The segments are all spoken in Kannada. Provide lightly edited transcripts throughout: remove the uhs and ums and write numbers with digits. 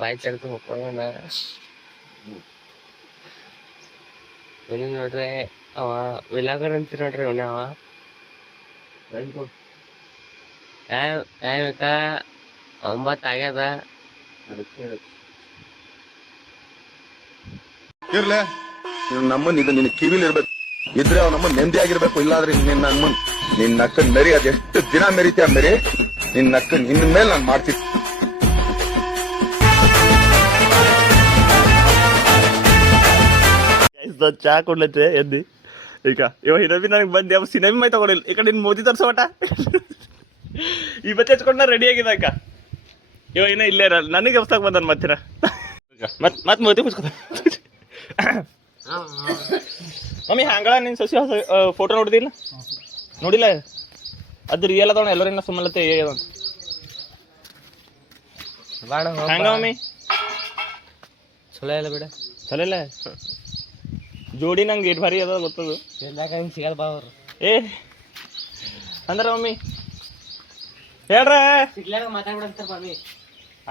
ಬಾಯಿ ತೆಗೆದು ಹೋಗೋಣ. ಇವನಿಗೆ ನೋಡ್ರೆ ಅವ ವಿಲಾಗರ್ ಅಂತ ನೋಡ್ರಿ ಇವನೇ ಅವ. ಯಾಕ 9 ಆಗ್ಯದ. ಇರ್ಲೆ ನಮ್ಮನ್ ಇದು ನಿನ್ ಕಿವಿಲಿ ಇರ್ಬೇಕು, ಇದ್ರೆ ಅವ್ ನಮ್ಮ ನೆಮ್ಮದಿ ಆಗಿರ್ಬೇಕು. ಇಲ್ಲಾದ್ರೆ ನಿನ್ನ ಅಕ್ಕನ್ ಮೆರಿ ಅದೆಷ್ಟು ದಿನ ಮೆರಿತೀಯ ಮೆರಿ, ನಿನ್ನ ಅಕ್ಕನ್ ಇನ್ ಮೇಲೆ ನಾನು ಮಾಡ್ತೀನಿ. ಚಾ ಕೊಡ್ಲತ್ತೆ ಎದ್ದಿ ಈಗ ಇವ ಹಿರವಿ ನನಗೆ ಬಂದು ಯಾವ ಸಿನಿಮಾ ಮೈ ತಗೊಳಿಲ್ಲ. ಈ ಕಡೆ ನಿನ್ ಮೋದಿ ತೋರ್ಸೋಟ ಈ ಬತ್ತೆ ಹಚ್ಕೊಂಡ ರೆಡಿ ಆಗಿದೆ ಅಕ್ಕ. ಇವ ಇನ್ನ ಇಲ್ಲೇ ಇರಲ್ಲ, ನನಗೆ ಹೊಸ್ತಾಗ ಬಂದನ್ ಮತ್ತಿರ ಮತ್ ಮೋದಿ ಮುಚ್ಕೋತ. ಮಮ್ಮಿ ಹಂಗಳ ನಿನ್ ಸಸಿ ಹೊಸ ಫೋಟೋ ನೋಡಿದಿಲ್ಲ? ನೋಡಿಲ್ಲ? ಅದು ರಿಯಲ್ ಅದಾವಣ, ಎಲ್ಲರಿನ್ನ ಸುಮ್ಮಲತ್ತೆ ಹೇಗದಂತ ಹಂಗ ಮಮ್ಮಿ ಚಲೋ ಇಲ್ಲ ಬಿಡ, ಚಲೋ ಇಲ್ಲ. ಜೋಡಿ ನಂಗೆ ಏಟ್ ಭಾರಿ ಅದ ಗೊತ್ತದು. ಸಿಗಲ್ಲ ಬಾ ಅವ್ರು. ಏ ಅಂದ್ರ ಮಮ್ಮಿ ಹೇಳ್ರ ಮಾತಾಡ್ಬಿಡಂತಾರ ಮಮ್ಮಿ.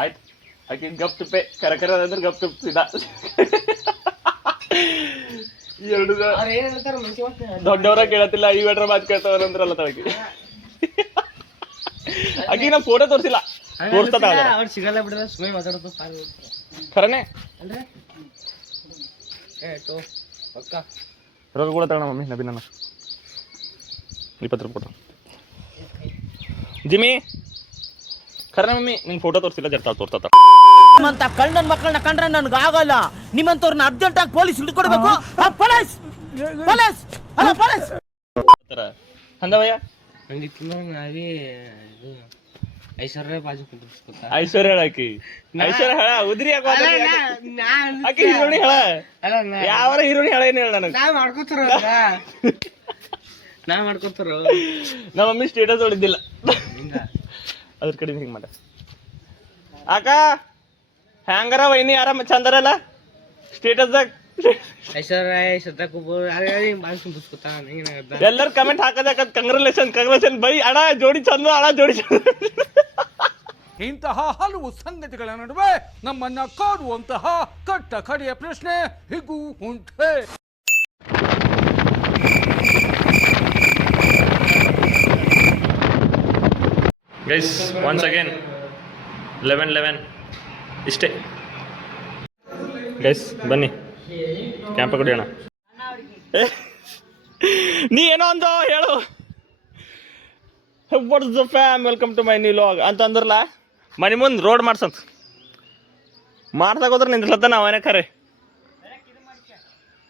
ಆಯ್ತು ಆಕಿ ಗಪ್ ತುಪ್ಪೆ ಕರ ಅಂದ್ರೆ ಗಪ್ ತುಪ್ಪ ಸೀದಾ. ಎರಡು ದೊಡ್ಡವರ ಕೇಳತ್ತಿಲ್ಲ, ಈ ಬೇಡ್ರ ಮಾತು ಕೇಳ್ತಾವ ಅಂದ್ರಲ್ಲ ತಳಕಿ. ಆಕಿ ನಾ ಫೋಟೋ ತೋರಿಸಿಲ್ಲ, ತೋರಿಸ್ತಾ ಅವ್ರು ಸಿಗಲ್ಲ ಬಿಡ್ರ, ಸುಮ್ಮನೆ ಮಾತಾಡೋದು ಖರನೇ. ಅಂದ್ರೆ ಪಕ್ಕ ರೊಕ್ಕ ಕೂಡ ತಗೋಣ ಮಮ್ಮಿ. ನಬಿ ನನ್ನ 20 ರೂಪಾಯಿ ಕೊಟ್ಟು ಜಿಮ್ಮಿ ಖರನೇ ಮಮ್ಮಿ. ನಿಂಗೆ ಫೋಟೋ ತೋರಿಸಿಲ್ಲ, ಜರ್ತಾ ತೋರ್ತಾ. ನಿಮ್ಮಂತ ಕಳ್ಳನ ಮಕ್ಕಳನ್ನ ಕಂಡ್ರೆ ನನ್ಗೆ ಆಗಲ್ಲ. ನಿಮ್ಮಂತವ್ರನ್ನ ಅರ್ಜೆಂಟ್ ಆಗಿ ಪೊಲೀಸ್ ಹಿಡ್ಕೊಡ್ಬೇಕು. ಹಂಗವಯ್ಯ ನಂಗೆ ಐಶ್ವರ್ಯ ಬಾಜು ಕುಂದ್ರಿಸ್ಕೊತ. ಐಶ್ವರ್ಯ ಹೇಳಾಕಿ, ಐಶ್ವರ್ಯ ಹೇಳ ಉದ್ರಿ ಆಕಿ ಹೀರೋಣಿ ಹೇಳ. ಯಾವ ಹೀರೋಣಿ ಹೇಳ ಏನ್ ಹೇಳ ನನಗೆ. ನಾ ಮಾಡ್ಕೊತಾರ ನಮ್ಮ ಮಮ್ಮಿ ಸ್ಟೇಟಸ್ ಹೊಡಿದ್ದಿಲ್ಲ ಅದ್ರ ಕಡೆ ಹಿಂಗೆ ಮಾಡ. ಅಕ್ಕ ಹ್ಯಾಂಗಾರ ವೈನಿ ಆರಾಮ ಚಂದರಲ್ಲ ಸ್ಟೇಟಸ್ದಾಗ. ಐಶ್ವರ್ಯ ಕುಂದ್ರಿಸ್ಕೊತ. ಎಲ್ಲರೂ ಕಮೆಂಟ್ ಹಾಕದ ಕಂಗ್ರಾಚುಲೇಷನ್ ಬೈ ಅಣ್ಣ, ಜೋಡಿ ಚಂದ ಅಣ್ಣ, ಜೋಡಿ ಚಂದ. ಇಂತಹ ಹಲವು ಸಂಗತಿಗಳ ನಡುವೆ ನಮ್ಮನ್ನ ಕಾಡುವಂತಹ ಕಟ್ಟ ಕಡೆಯ ಪ್ರಶ್ನೆ ಹೀಗೂ ಉಂಟೆ. ಗೈಸ್ ಒನ್ಸ್ ಅಗೇನ್ 11 ಇಷ್ಟೇ ಗೈಸ್, ಬನ್ನಿ ಕ್ಯಾಂಪ ಕೊಡಿಯೋಣ. ನೀ ಏನೋ ಒಂದು ಹೇಳು. What's the fam, welcome to my new vlog ಅಂತ ಅಂದ್ರಲ್ಲ. ಮನೆ ಮುಂದೆ ರೋಡ್ ಮಾಡ್ಸಂತ ಮಾಡ್ದಾಗೋದ್ರೆ ನಿಂದ್ರಲತ್ತ ನಾವನೇ ಖರೆ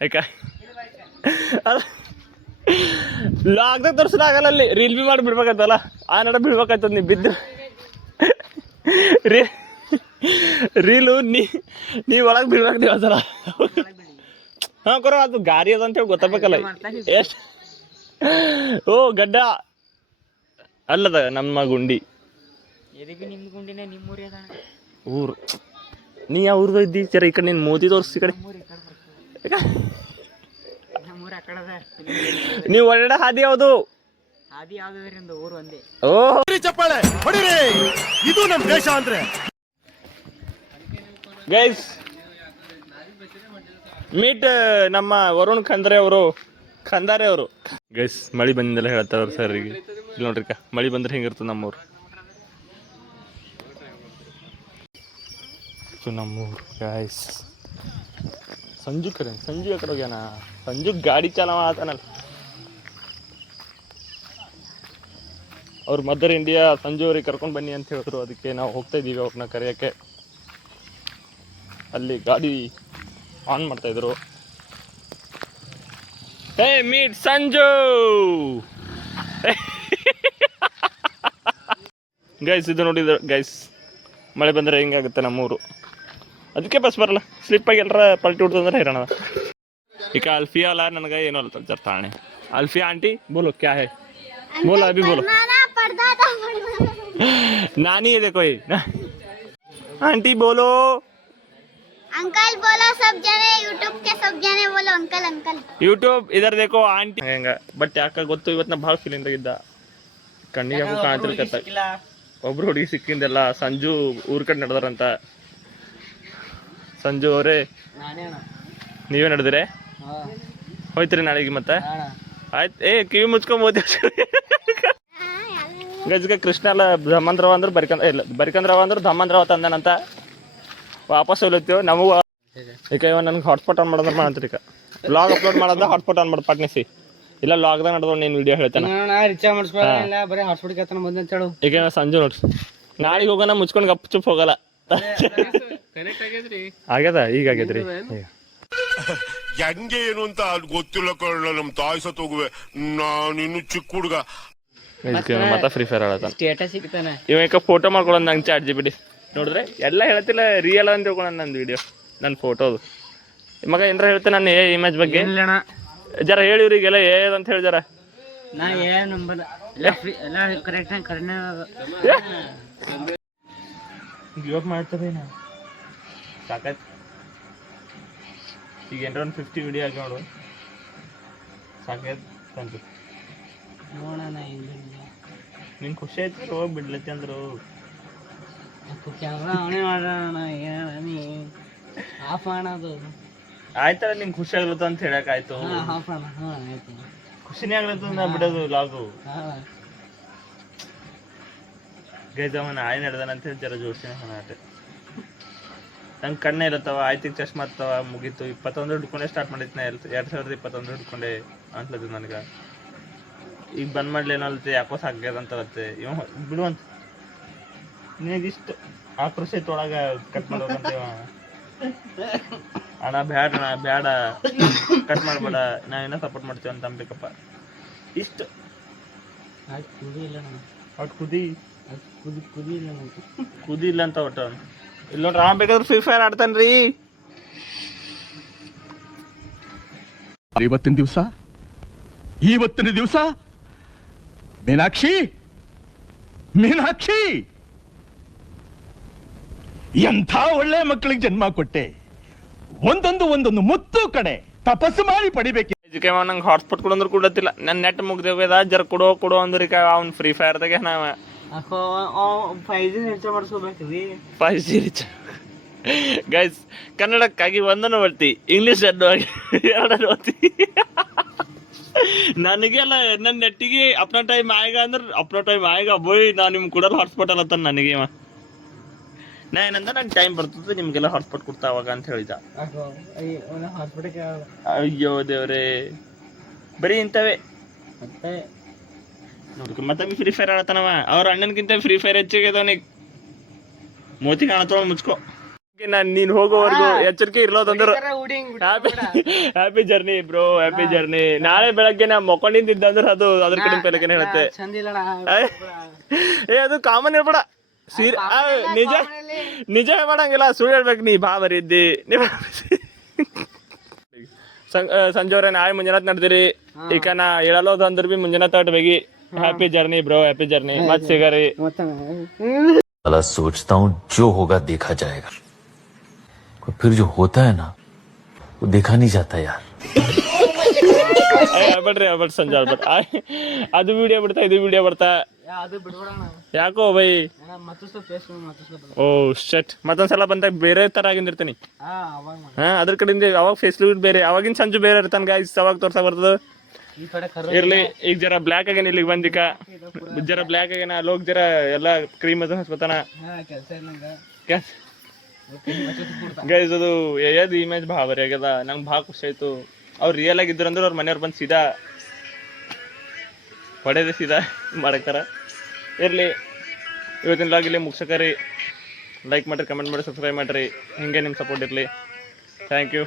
ಯಾಕ ಲಾಗ್ದಾಗ ತೋರಿಸೋದಾಗಲ್ಲ, ಅಲ್ಲಿ ರೀಲ್ ಬಿ ಮಾಡಿ ಬಿಡ್ಬೇಕಾಯ್ತಲ್ಲ, ಆ ನಡ ಬಿಡ್ಬೇಕಾಯ್ತದ. ನೀ ಬಿದ್ದು ರೀಲು ನೀ ಒಳಗೆ ಬಿಡ್ಬೇಕು ನೀವು ಅದಲ್ಲ. ಹಾಂ ಕೊರೋ, ಅದು ಗಾರಿ ಅದ ಅಂತೇಳಿ ಗೊತ್ತಾಗಬೇಕಲ್ಲ ಎಷ್ಟು. ಓ ಗಡ್ಡ ಅಲ್ಲದ ನಮ್ಮ ಗುಂಡಿ ಊರು. ನೀ ಯಾವ ಊರ್ದು ಇದ್ದಿ ಸರ? ಈ ಕಡೆ ನೀನು ಮೋದಿ ತೋರಿಸಿ ಕಡೆ ನೀವು ಒಳ್ಳೆ ಹಾದಿ ಯಾವುದು? ಓಹ್ ಚಪ್ಪಾಳೆ ಹೊಡಿರಿ, ಇದು ನಮ್ಮ ದೇಶ ಅಂದ್ರೆ. ಗೈಸ್ ಮೀಟ್ ನಮ್ಮ ವರುಣ್ ಖಂದ್ರೆ ಅವರು. ಗೈಸ್ ಮಳಿ ಬಂದಿದ್ದೆಲ್ಲ ಹೇಳ್ತಾರ ಸರ್. ಈಗ ಇಲ್ಲಿ ನೋಡ್ರಿ, ಮಳಿ ಬಂದ್ರೆ ಹಿಂಗಿರ್ತದೆ ನಮ್ಮೂರು. ಗೈಸ್ ಸಂಜು ಕಡೆ ಹೋಗ್ಯಾನ. ಸಂಜು ಗಾಡಿ ಚಾಲವ ಆತನಲ್ಲ. ಅವ್ರು ಮದರ್ ಇಂಡಿಯಾ ಸಂಜು ಅವ್ರಿಗೆ ಕರ್ಕೊಂಡು ಬನ್ನಿ ಅಂತ ಹೇಳಿದ್ರು. ಅದಕ್ಕೆ ನಾವು ಹೋಗ್ತಾ ಇದ್ದೀವಿ ಅವ್ರನ್ನ ಕರೆಯೋಕ್ಕೆ. ಅಲ್ಲಿ ಗಾಡಿ ಆನ್ ಮಾಡ್ತಾ ಇದ್ರು. ಹೇ ಮೀಟ್ ಸಂಜು. ಗೈಸ್ ಇದು ನೋಡಿದ್ರು ಗೈಸ್, ಮಳೆ ಬಂದರೆ ಹಿಂಗಾಗುತ್ತೆ ನಮ್ಮೂರು. ಅದಕ್ಕೆ ಬಸ್ ಬರಲ್ಲ, ಸ್ಲಿಪ್ಪಾಗಿ ಎಲ್ಲರ ಪಲ್ಟಿ ಹೊಡ್ತಂದ್ರೆ ಹೈರಾಣ. ಈಗ ಅಲ್ಫಿಯಾ ಅಲ್ಲ ನನಗೆ ಏನೋ ಅಲ್ಲ ಜರ್ತಾಣೆ. ಅಲ್ಫಿಯಾ ಆಂಟಿ ಬೋಲೋ ಕ್ಯಾ ಹೈ, ಬೋಲೋ ಅಭಿ ಬೋಲೋ. नानी है देखो ये आंटी बोलो, अंकल बोलो, सब जने यूट्यूब के सब जने बोलो अंकल अंकल. यूट्यूब इधर देखो आंटी ಹೆಂಗ. ಬಟ್ ಯಾಕ ಗೊತ್ತು, ಇವತ್ತು ಭಾಳ ಫೀಲಿಂಗ್ ಆಗಿದ್ದ. ಕಣ್ಣಿಗೆ ಕಾಣ್ತಿರ್ಕತ್ತ. ಒಬ್ರು ಹುಡುಗಿ ಸಿಕ್ಕಿಂದೆಲ್ಲ ಸಂಜು ಊರ್ ಕಡೆ ನಡೆದಾರಂತ. ಸಂಜು ಅವರೇ ನೀವೇ ನಡೆದಿರಿ ಹೋಯ್ತೀರಿ ನಾಳೆಗೆ ಮತ್ತೆ ಆಯ್ತು. ಕಿವಿ ಮುಚ್ಕೊಂಡ್ ಗಜ್ಗೆ ಕೃಷ್ಣ ಎಲ್ಲ ಧಮ್ಮಂದ್ರವ ಅಂದ್ರೆ ಬರಿಕಂದ್ರವ ಅಂದ್ರೆ ಧಮ್ಮಂದ್ರವ ತಂದನಂತ ವಾಪಸ್ ಹೋಗ್ಲತ್ತೀವಿ. ನಮಗೂ ಈಗ ಇವ ನನಗೆ ಹಾಟ್ಸ್ಪಾಟ್ ಆನ್ ಮಾಡೋದ್ರೆ ಮಾಡಂತ್ರಿ. ಈಗ ಬ್ಲಾಗ್ ಅಪ್ಲೋಡ್ ಮಾಡೋದ ಹಾಟ್ಸ್ಪಾಟ್ ಆನ್ ಮಾಡಿ ಪಟ್ನಿಸಿ ಇಲ್ಲ ಲಾಗ್ದಾಗ ನಡೆದವ್ ನೀನು ವಿಡಿಯೋ ಹೇಳ್ತಾನೆ. ಈಗ ಸಂಜೆ ನೋಡ್ರಿ ನಾಳೆಗೆ ಹೋಗೋಣ ಮುಚ್ಕೊಂಡು ಗಪ್ ಚುಪ್ ಹೋಗಲ್ಲ. ಆಗ್ಯದ ಈಗ ಆಗೈತ್ರಿ. ಹೆಂಗೆ ಏನು ಅಂತ ಗೊತ್ತಿಲ್ಲ ಕಣ. ನಮ್ ತಾಯಿ ಸತ್ ಹೋಗುವೆ, ನಾನಿನ್ನು ಚಿಕ್ಕ ಹುಡುಗ. ಮತ್ತೆ ಫ್ರೀ ಫೈರ್ ಆಡತಾನ ಇವ ಈಗ ಫೋಟೋ ಮಾಡ್ಕೊಳ್ಳೋದು ನಂಗೆ ಚಾಟ್ ಜಿ ಬಿಡಿ ನೋಡಿದ್ರೆ ಎಲ್ಲ ಹೇಳ್ತಿಲ್ಲ ರಿಯಲ್ ಅಂತ ತಿಳ್ಕೊಳ್ಳೋಣ. ನಂದು ವಿಡಿಯೋ ನನ್ನ ಫೋಟೋದು ಮಗ ಏನಾರ ಹೇಳ್ತೇನೆ ನಾನು ಇಮೇಜ್ ಬಗ್ಗೆ ಜರ ಹೇಳಿವ್ರಿಗೆಲ್ಲ ಅಂತ ಹೇಳಿ ಜರ ಗಿವ್ ಮಾಡ್ತದೆ ನಾ ಸಾಕಾಯ್ತು. ಈಗ ಏನಾರ ಒಂದು 50 ವಿಡಿಯೋ ಆಗಿ ನೋಡು ಸಾಕಾಯ್ತು ಸಂಜು. ನಿಂಗೆ ಖುಷಿ ಆಯ್ತು ಹೋಗಿ ಬಿಡ್ಲತ್ತಿ ಅಂದ್ರು ಆಯ್ತಲ್ಲ ನಿಂಗೆ ಖುಷಿ ಆಗ್ಲತ್ತ ಅಂತ ಹೇಳಕ್ ಆಯ್ತು. ಖುಷಿನೇ ಆಗ್ಲತ್ತ ನಾ ಬಿಡೋದು ಲಾಗು ಗೈದವನ ಆಯ್ ನಡೆದಾನ ಅಂತ ಹೇಳಿ ಜರ ಜೋಡ್ಸಿನ ಆಟ. ನಂಗೆ ಕಣ್ಣೇ ಇರತ್ತವ ಆಯ್ತಿಗೆ ಚಶ್ಮಾ ಹತ್ತವ ಮುಗೀತು. 21 ಹಿಡ್ಕೊಂಡೆ ಸ್ಟಾರ್ಟ್ ಮಾಡಿದ್ನ 2021 ಹಿಡ್ಕೊಂಡೆ ಅನ್ಸದ್ದು ನನಗೆ. ಈಗ ಬಂದ್ ಮಾಡ್ಲೇನೋ ಅಲ್ತೆ ಯಾಕೋ ಸಾಕ್ಯದ ಅಂತ ಬರುತ್ತೆ ಇವ ಬಿಡುವಂತ ನಿನಗಿಷ್ಟು ಆಕ್ರೋಶ ತೊಳಗ ಕಟ್ ಮಾಡೋದಂತ ಅಣ್ಣ ಬ್ಯಾಡ ಅಣ್ಣ ಬ್ಯಾಡ ಕಟ್ ಮಾಡ್ಬೇಡ ನಾವೇನೋ ಸಪೋರ್ಟ್ ಮಾಡ್ತೀವಿ ಅಂತ ಅಂಬೇಕಪ್ಪ. ಇಷ್ಟು ಒಟ್ಟು ಕುದಿ ಇಲ್ಲ ಅಂತ ಒಟ್ಟು ಇಲ್ಲ ನೋಡ್ರಿ ಆ ಬೇಕಾದ್ರೆ ಫ್ರೀ ಫೈರ್ ಆಡ್ತಾನ್ರಿ. ಇವತ್ತಿನ ದಿವಸ ಮೀನಾಕ್ಷಿ ಎಂಥ ಒಳ್ಳೆ ಮಕ್ಕಳಿಗೆ ಜನ್ಮ ಕೊಟ್ಟೆ. ಒಂದೊಂದು ಮುತ್ತು ಕಡೆ ತಪಸ್ಸು ಮಾಡಿ ಪಡಿಬೇಕು. ನಂಗೆ ಹಾಟ್ಸ್ಪಾಟ್ ಕೊಡಂದ್ರೆ ಕೊಡತ್ತಿಲ್ಲ. ನನ್ನ ನೆಟ್ ಮುಗ್ದೇವ್ಯದ ಜರ ಕೊಡೋ ಅಂದ್ರೆ ಅವ್ನು ಫ್ರೀ ಫೈರ್ದಾಗೆ ನಾವ 5G ರೀಚಾರ್ಜ್ ಗೈಸ್ ಕನ್ನಡಕ್ಕಾಗಿ ಒಂದನ್ನು ಬರ್ತಿ ಇಂಗ್ಲೀಷ್ ಎರಡನ್ನು ಬರ್ತಿ. ನನಗೆಲ್ಲ ನನ್ನ ನೆಟ್ಟಿಗೆ ಅಪ್ನ ಟೈಮ್ ಆಯ್ಗ ಅಂದ್ರೆ ಅಪ್ನ ಟೈಮ್ ಆಯ್ಗ ಬೋಯ್ ನಾ ನಿಮ್ಗೆ ಕೊಡಲ್ಲ ಹಾಟ್ಸ್ಪಾಟ್ ಅಲ್ಲತ್ತ ನನಗೆ ನಾ ಏನಂದ ನಂಗೆ ಟೈಮ್ ಬರ್ತದೆ ನಿಮ್ಗೆಲ್ಲ ಹಾಟ್ಸ್ಪಾಟ್ ಕೊಡ್ತಾ ಅವಾಗ ಅಂತ ಹೇಳಿದ. ಅಯ್ಯೋ ದೇವ್ರೇ ಬರೀ ಇಂಥವೇ ನೋಡ್ಕೊ ಮತ್ತೆ ಫ್ರೀ ಫೈರ್ ಆಡತಾನವ. ಅವ್ರ ಅಣ್ಣನ್ಗಿಂತ ಫ್ರೀ ಫೈರ್ ಹೆಚ್ಚಿಗೆ ಅವನಿಗೆ ಮೋತಿ ಕಾಣತ್ತವ ಮುಚ್ಕೋ. ನಾನು ನೀನು ಹೋಗೋವರೆಗೂ ಎಚ್ಚರಿಕೆ ಇರ್ಲೋದಂದ್ರೆ happy journey bro happy journey. ನಾಳೆ ಬೆಳಗ್ಗೆ ನಾ ಮೊಕೊಂಡಿದ್ದ ಅಂದ್ರೆ ಅದು ಅದ್ರ ಕಡೆ ಪೈಲಕ್ಕೆ ಹೇಳುತ್ತೆ. ಅದು ಕಾಮನ್ ಹೇಳ್ಬೇಡ ನಿಜ ಹೇಳ್ಬೇಡಂಗಿಲ್ಲ ಸುಳ್ಳು ಹೇಳ್ಬೇಕು. ನೀ ಭಾವರಿ ಇದ್ದಿ ಸಂಜೆವ್ರೆ ನಾಳೆ ಮುಂಜಾನೆ ನಡೆದಿರಿ. ಈಗ ನಾ ಹೇಳೋದು ಅಂದ್ರೆ ಬಿ ಮುಂಜಾನೆ ತಟ್ ಬೇಗಿ happy journey bro happy journey ಮತ್ ಸಿಗರಿ. सोचता हूँ जो होगा देखा जाएगा, फिर जो होता है ना वो देखा नहीं जाता यार. ಬಿಡ್ರಿ ಸಂಜೆ ಅದು ವಿಡಿಯೋ ಬಿಡ್ತಾ ಇದು ವಿಡಿಯೋ ಬರ್ತಾ ಯಾಕೋ ಬೈ. ಓ ಶಟ್ ಮತ್ತೊಂದ್ಸಲ ಬಂದಾಗ ಬೇರೆ ತರ ಆಗಿರ್ತೀನಿ. ಅದ್ರ ಕಡೆಯಿಂದ ಅವಾಗ ಫೇಸ್ಬುಕ್ ಬೇರೆ ಅವಾಗಿನ ಸಂಜು ಬೇರೆ ಇರ್ತಾನ ಗಾಯ್ಸ್ ಅವಾಗ ತೋರ್ಸಕ್ ಬರ್ತದ. ಇರ್ಲಿ ಈಗ ಜರ ಬ್ಲ್ಯಾಕ್ ಆಗೇನ ಇಲ್ಲಿಗೆ ಬಂದಿಕ ಜರ ಬ್ಲ್ಯಾಕ್ ಆಗೇನ ಅಲ್ಲೋಗ್ ಜರ ಎಲ್ಲ ಕ್ರೀಮ್ ಅದು ಹಚ್ಕೋತಾನ ಗೈಸ್. ಅದು ಯಾವ್ದು ಇಮೇಜ್ ಭಾವರಿ ಆಗ್ಯದ ನಂಗೆ ಭಾಳ ಖುಷಿ ಆಯ್ತು. ಅವ್ರು ರಿಯಲ್ ಆಗಿದ್ರು ಅಂದ್ರೆ ಅವ್ರ ಮನೆಯವ್ರು ಬಂದು ಸೀದಾ ಹೊಡೆದ ಸೀದಾ ಮಾಡಕ್ತಾರ. ಇರಲಿ ಇವತ್ತಿನ ಲಾಗ್ ಇಲ್ಲಿ ಮುಗ್ಸಕರಿ. ಲೈಕ್ ಮಾಡಿರಿ ಕಮೆಂಟ್ ಮಾಡಿ ಸಬ್ಸ್ಕ್ರೈಬ್ ಮಾಡಿರಿ. ಹಿಂಗೆ ನಿಮ್ಮ ಸಪೋರ್ಟ್ ಇರಲಿ. Thank you.